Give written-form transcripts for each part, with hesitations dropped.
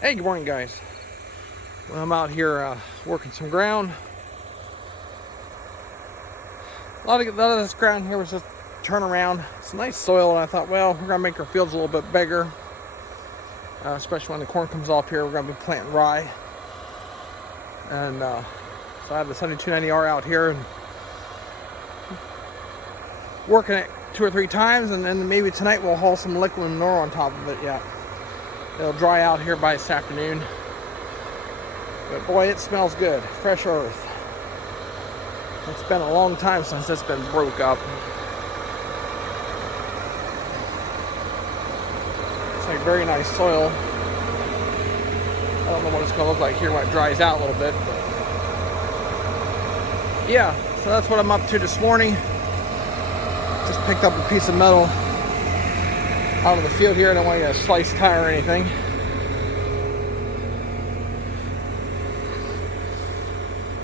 Hey, good morning, guys. Well, I'm out here working some ground. A lot of this ground here was just turnaround. It's nice soil, and I thought, well, we're gonna make our fields a little bit bigger, especially when the corn comes off here. We're gonna be planting rye, and so I have the 7290R out here and working it 2 or 3 times, and then maybe tonight we'll haul some liquid manure on top of it. Yeah, it'll dry out here by this afternoon. But boy, it smells good. Fresh earth. It's been a long time since it's been broke up. It's like very nice soil. I don't know what it's going to look like here when it dries out a little bit. But yeah, so that's what I'm up to this morning. Just picked up a piece of metal out of the field here. I don't want to get a sliced tire or anything.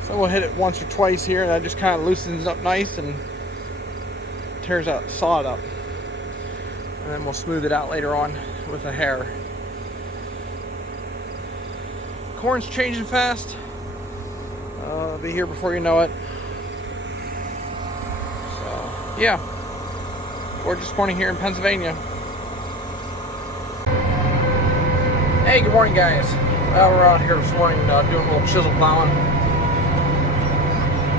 So we'll hit it once or twice here, and that just kind of loosens up nice and tears that sod up. And then we'll smooth it out later on with a hair. Corn's changing fast. It'll be here before you know it. So, yeah. Gorgeous morning here in Pennsylvania. Hey, good morning, guys. Well, we're out here this morning doing a little chisel plowing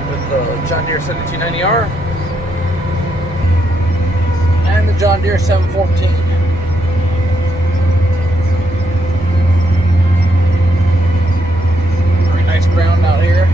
with the John Deere 7290R and the John Deere 714. Very nice ground out here.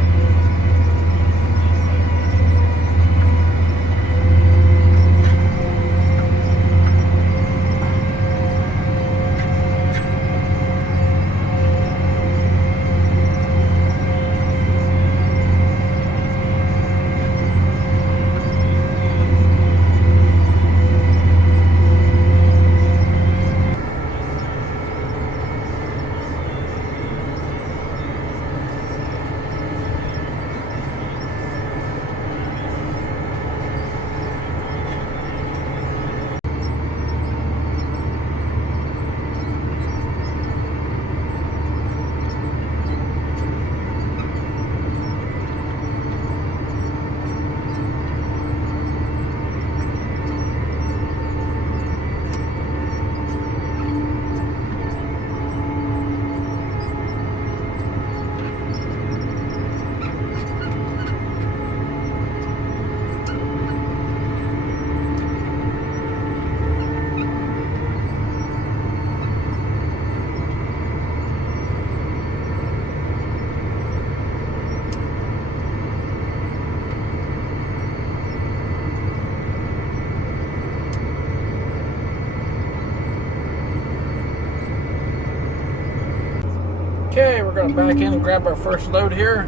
Okay, we're going to back in and grab our first load here.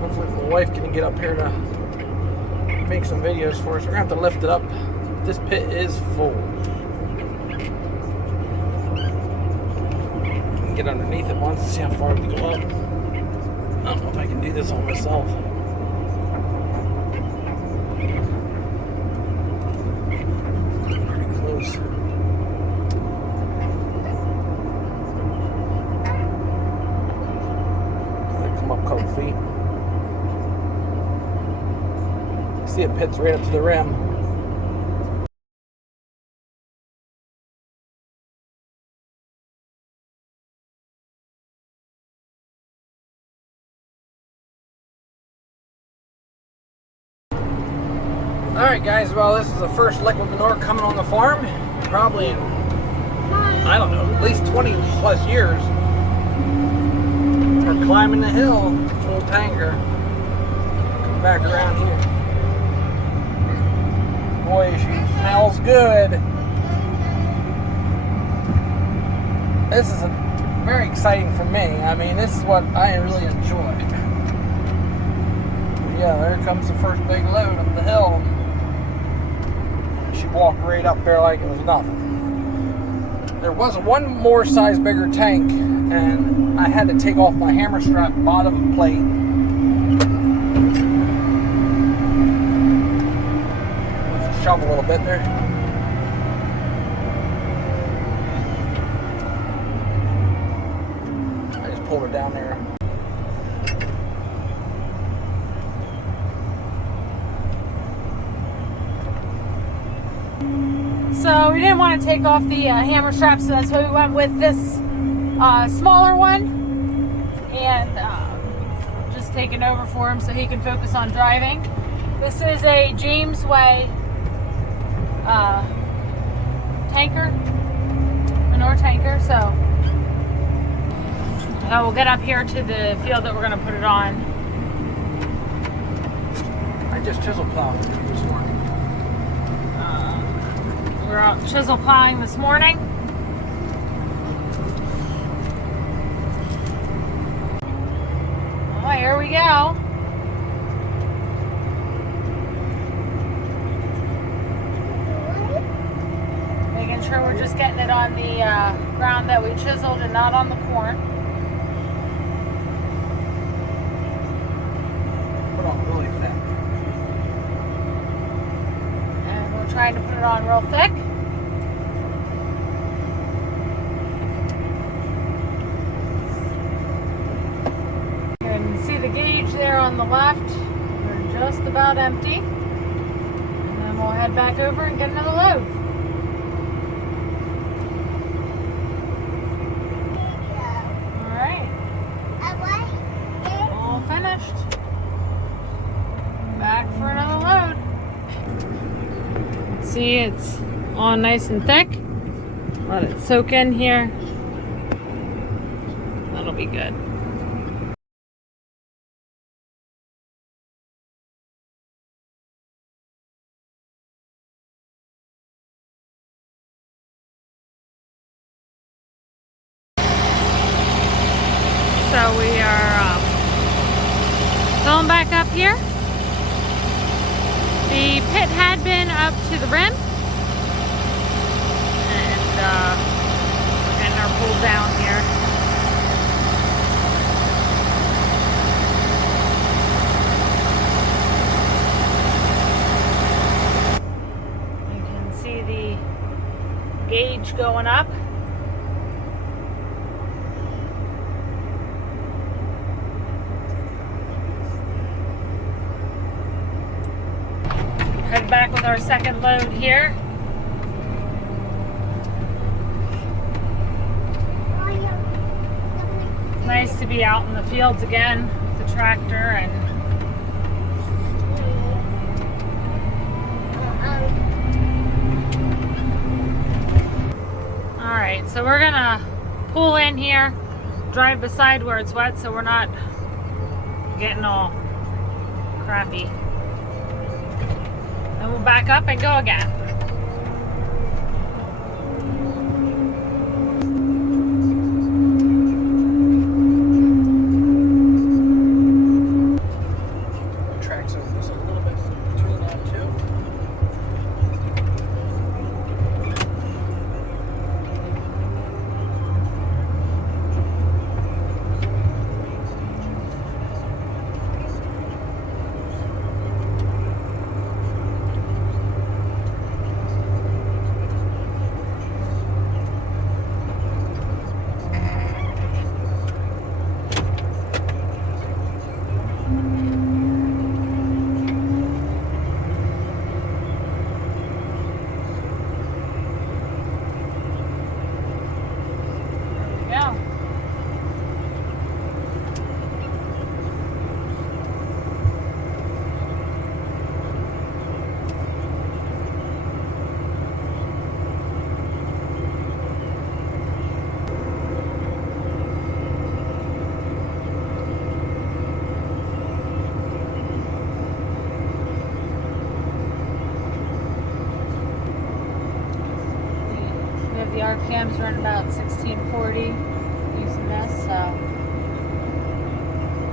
Hopefully my wife can get up here to make some videos for us. We're going to have to lift it up. This pit is full. I can get underneath it once and see how far we can go up. I don't know if I can do this on myself. Pretty close. Up a couple feet. See it pits right up to the rim. Alright guys, well this is the first liquid manure coming on the farm. Probably in, I don't know, at least 20 plus years. We're climbing the hill, full tanker. Come back around here. Boy, she smells good. This is very exciting for me. I mean, this is what I really enjoy. Yeah, there comes the first big load up the hill. She walked right up there like it was nothing. There was one more size bigger tank, and I had to take off my hammer strap bottom plate. Let's shove a little bit there. pulled it down there. So we didn't want to take off the hammer strap, so that's why we went with this smaller one, and just taking over for him so he can focus on driving. This is a James Way tanker, manure tanker. So we'll get up here to the field that we're going to put it on. I just chisel plowed this morning. We're out chisel plowing this morning. Oh, here we go. Making sure we're just getting it on the ground that we chiseled and not on the corn. Put on really thick. And we're trying to put it on real thick. You can see the gauge there on the left. We're just about empty. And then we'll head back over and get another load. Alright. All finished. Back for another load. See, it's all nice and thick. Let it soak in here. That'll be good. So we are filling back up here. The pit had been up to the rim, and we're getting our pull down here. You can see the gauge going up. Head back with our second load here. It's nice to be out in the fields again with the tractor and alright, so we're gonna pull in here, drive beside where it's wet so we're not getting all crappy. And we'll back up and go again. Tracks over just a little bit between that too. The RPMs run about 1640 using this, so.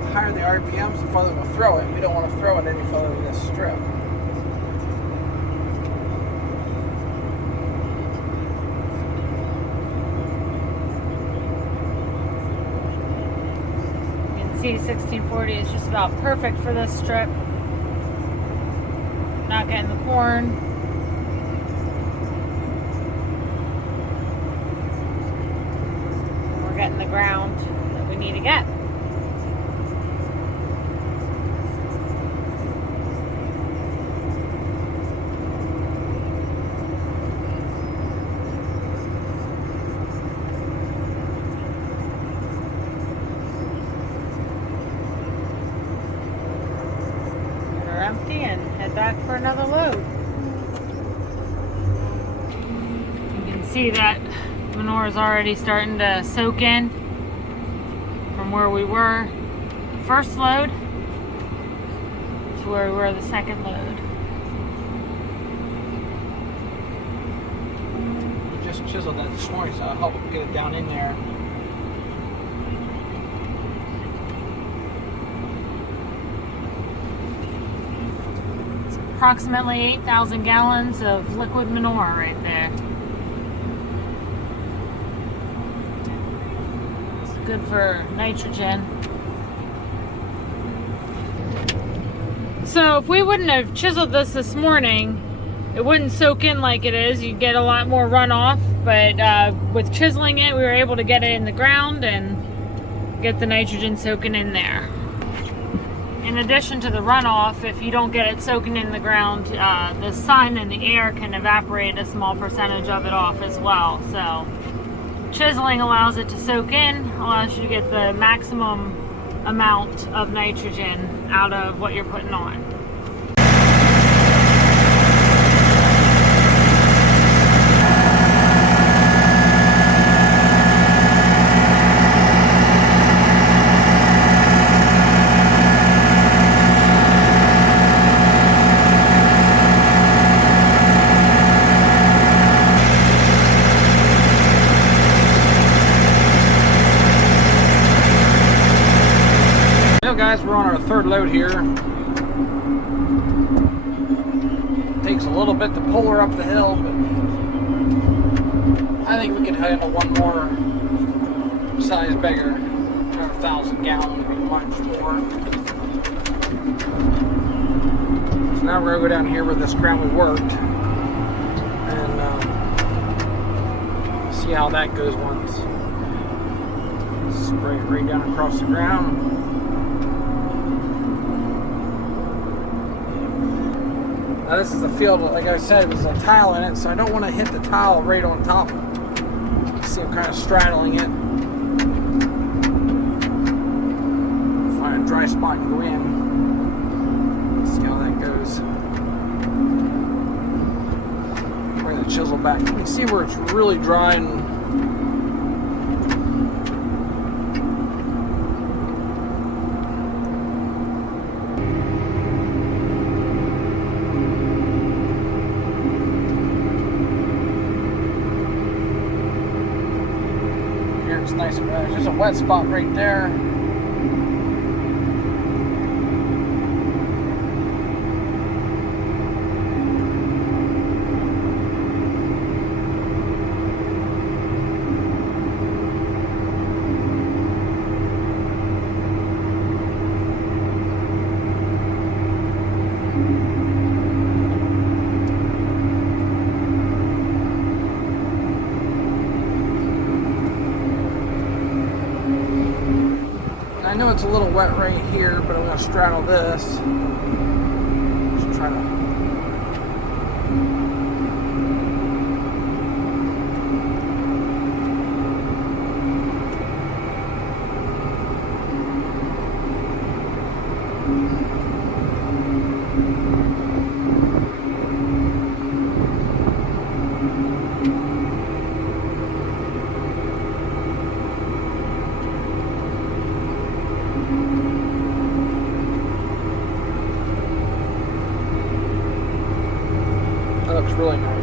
The higher the RPMs, the farther we'll throw it. We don't want to throw it any further than this strip. You can see 1640 is just about perfect for this strip. Not getting the corn. Getting the ground that we need to get. Empty and head back for another load. You can see that manure is already starting to soak in from where we were the first load to where we were the second load. We just chiseled that this morning, so I'll help get it down in there. Approximately 8,000 gallons of liquid manure right there. It's good for nitrogen. So if we wouldn't have chiseled this morning, it wouldn't soak in like it is. You'd get a lot more runoff, but with chiseling it, we were able to get it in the ground and get the nitrogen soaking in there. In addition to the runoff, if you don't get it soaking in the ground, the sun and the air can evaporate a small percentage of it off as well. So chiseling allows it to soak in, allows you to get the maximum amount of nitrogen out of what you're putting on. Guys, we're on our third load here. Takes a little bit to pull her up the hill, but I think we can handle one more size bigger. 1,000 gallon would be much more. So now we're gonna go down here where this ground we worked and see how that goes once. Spray it right down across the ground. Now this is a field, like I said, there's a tile in it, so I don't want to hit the tile right on top. See, I'm kind of straddling it. Find a dry spot and go in. See how that goes. Bring the chisel back. You can see where it's really dry and it's nice and dry. There's just a wet spot right there. I know it's a little wet right here, but I'm going to straddle this. Just try to. That looks really nice.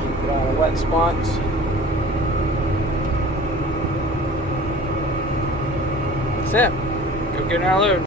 Keep it all the wet spots. That's it. Go get our load.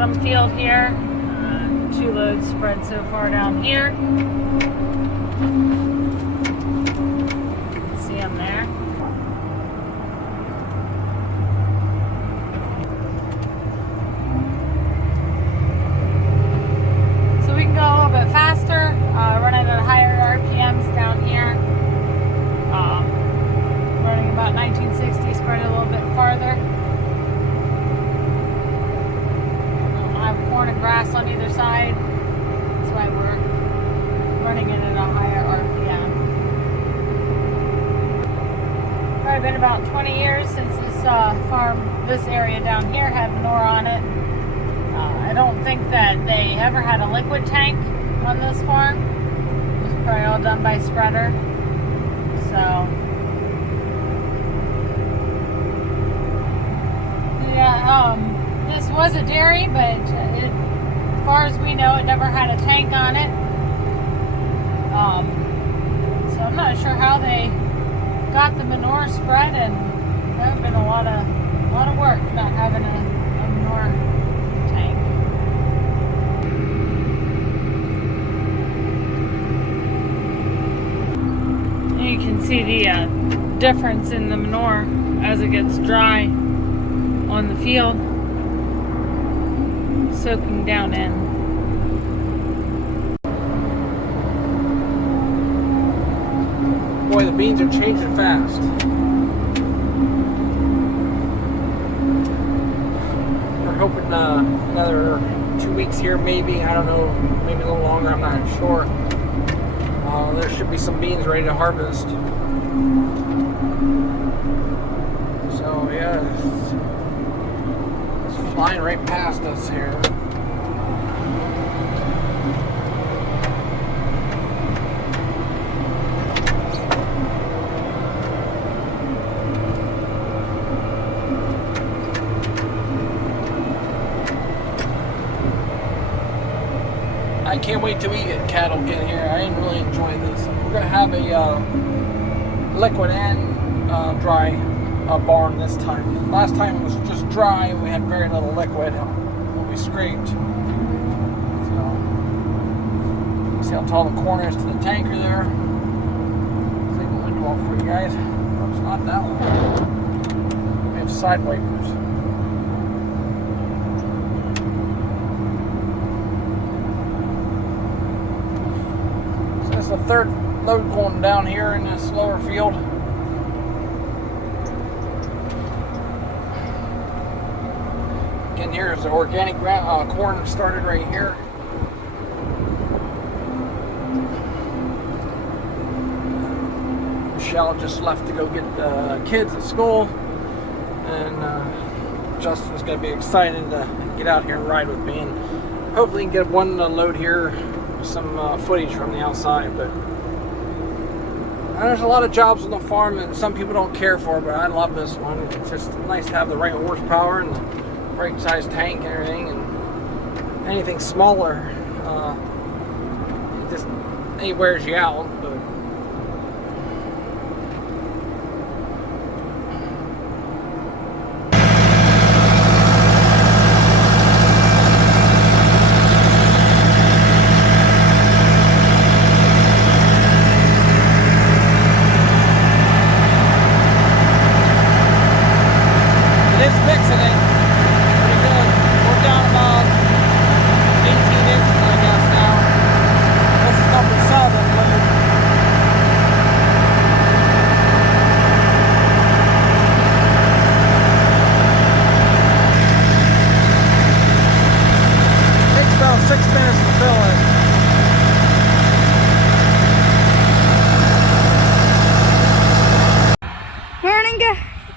bottom field here. 2 loads spread so far down here. You can see them there. So we can go a little bit faster, running at higher RPMs down here. Running about 1960, spread a little bit farther. Corn and grass on either side. That's why we're running it at a higher RPM. Probably been about 20 years since this this area down here had manure on it. I don't think that they ever had a liquid tank on this farm. It was probably all done by spreader. So, yeah, this was a dairy, but as far as we know, it never had a tank on it. So I'm not sure how they got the manure spread, and that would have been a lot of work not having a manure tank. And you can see the difference in the manure as it gets dry on the field, soaking down in. Boy, the beans are changing fast. We're hoping another 2 weeks here, maybe. I don't know, maybe a little longer. I'm not sure. There should be some beans ready to harvest. So yeah, it's flying right past us here. I can't wait till we get cattle get here. I really enjoy this. We're gonna have a liquid and dry barn this time. Last time it was just dry. We had very little liquid when we scraped. So, see how tall the corner is to the tanker there. Take the window off for you guys. Oh, it's not that long. We have side wipers. The third load going down here in this lower field. Again, here's the organic corn started right here. Michelle just left to go get the kids at school, and Justin's going to be excited to get out here and ride with me, and hopefully get one load here, some footage from the outside. But there's a lot of jobs on the farm that some people don't care for, but I love this one. It's just nice to have the right horsepower and the right size tank and everything, and anything smaller it wears you out. But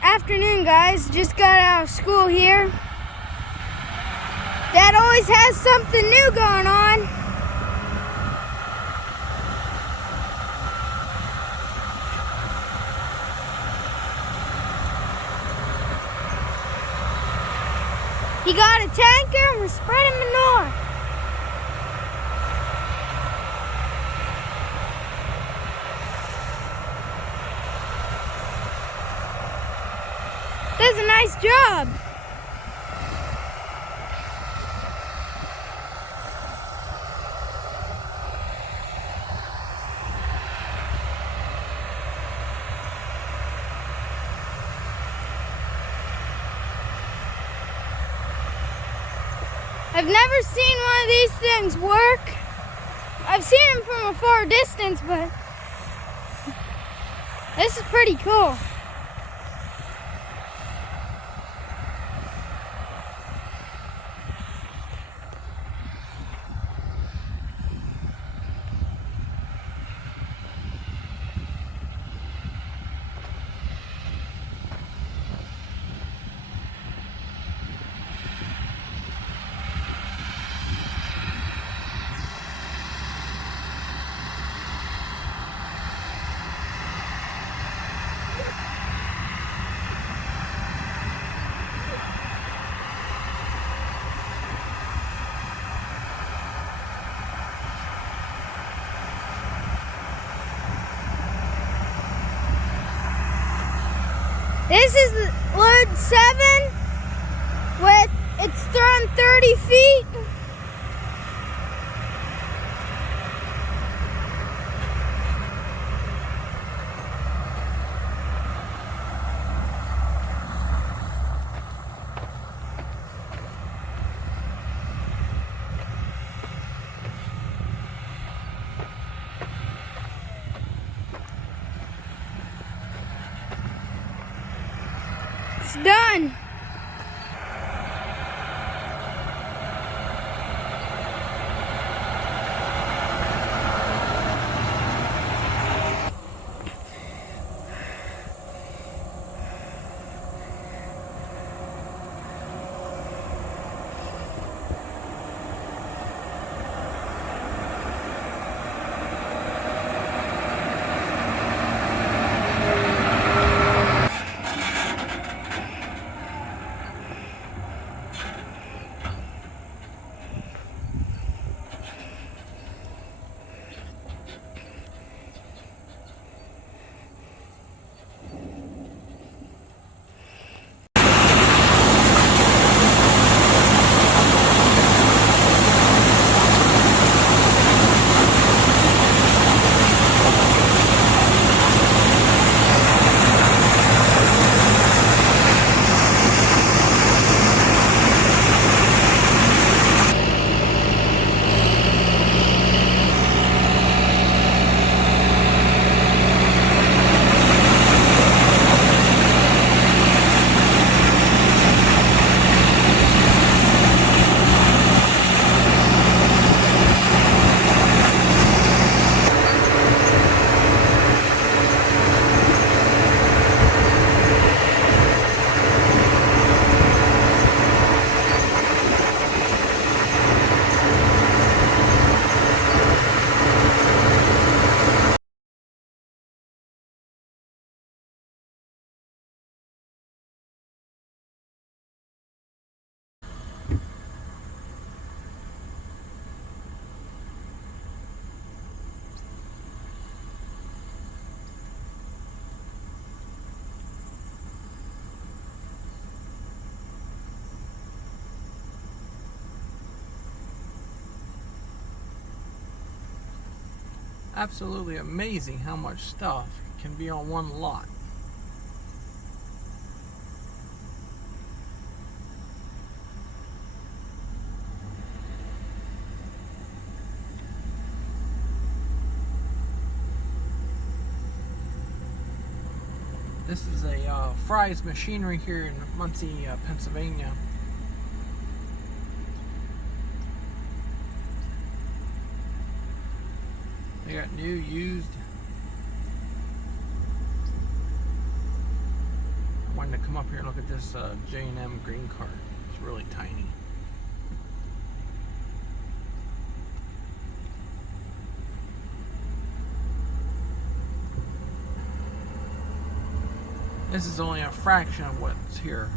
afternoon, guys. Just got out of school here. Dad always has something new going on. He got a tanker and we're spreading manure. Does a nice job. I've never seen one of these things work. I've seen them from a far distance, but this is pretty cool. This is load 7 with it's thrown 30 feet. It's done. Absolutely amazing how much stuff can be on one lot. This is a Fry's Machinery here in Muncie, Pennsylvania. They got new, used. I wanted to come up here and look at this J&M green cart. It's really tiny. This is only a fraction of what's here.